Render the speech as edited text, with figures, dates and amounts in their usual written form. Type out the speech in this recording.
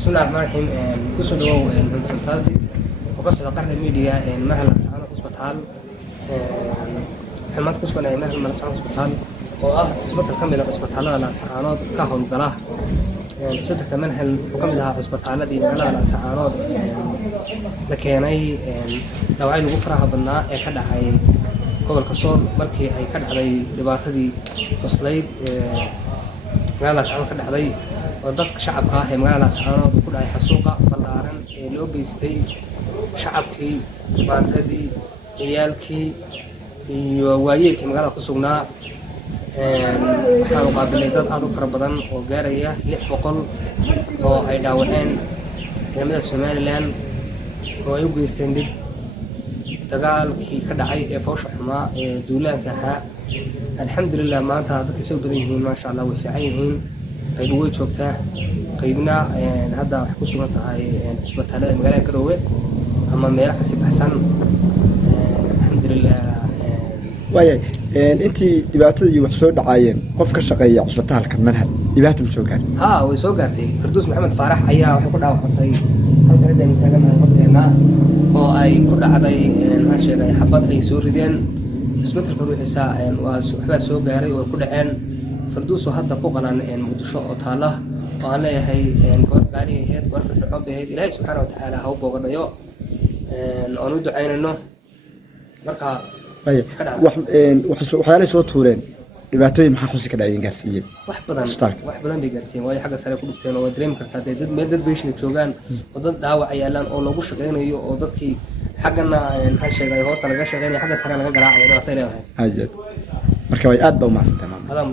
بسم الله الرحمن الرحيم. كسر دو من فانتاستيك وقصة قرن الميديا مهلا سعادة هوسبيتال حماد كسر أي مهلا سعادة هوسبيتال هوسبيتال كامل هوسبيتال لا سعادة كهون قلاه سودا كمان هل وكم لها هوسبيتال دي لا سعادة لكني لو عايز غفرها بالنا كذا هاي قبل كسر مركي هاي كذا على دباتي وصليد لا سعادة كذا على ودك شعبها هي مقالة سعانود وكل أي حسوقة بلارن لو بيستي شعبكي باتدي عيالكي ووايلكي مقالة كسونا waxaan qaabilay dad aad u fara badan oo gaaraya 600 oo ay dhaawaceen ciidamada Soomaaliland oo ay u geysteen dib dagaalkii ka dhacay ee fawsha xumaa ee duulaanka ahaa alxamdulillah maanta dadka soo badan yihiin ma sha Allah way fiican yihiin qayb way joogtaa qaybna hadda wax ku sugan tahay isbitaalada magaalada Garowe ama meelaha ka baxsan alxamdulillah waayay intii dhibaatadii wax soo dhacayeen qof ka shaqeeya isbitaalka manhaj dhibaato ma soo gaartay way soo gaartay Firdaus Maxamed Faarax ayaa wax ku dhaawactay halka dadka taaganahay horteena oo ay ku dhacday ma sheegay xabad ay soo rideen isbitaalka ruuxiisa waxba soo gaaray oo ku dhaceen Firdaus hadda ku qalan Muqdisho oo taala oo aan leeyahay goor gaari ahayd war firfircoon bay ahayd Ilaahay subxaanahu wa ta'aala ha u booganayo oo nu ducaynayno marka waxyaalo soo tuureen dhibaatooyin maxaa xusi ka dhacayeen gaarsiiyeen wax badan bay gaarsiiyeen way xagga sare ku dhufteen oo dareem kartaa dad meel dad beeshiga joogaan oo dad dhaawac yaalaan oo lagu shaqeynayo oo dadkii xaggana maxay sheegay hoosta laga shaqeynayo xagga sare laga garaacayo dhibaato leedahay haajad marka way aad ba u mahadsantahay maama adam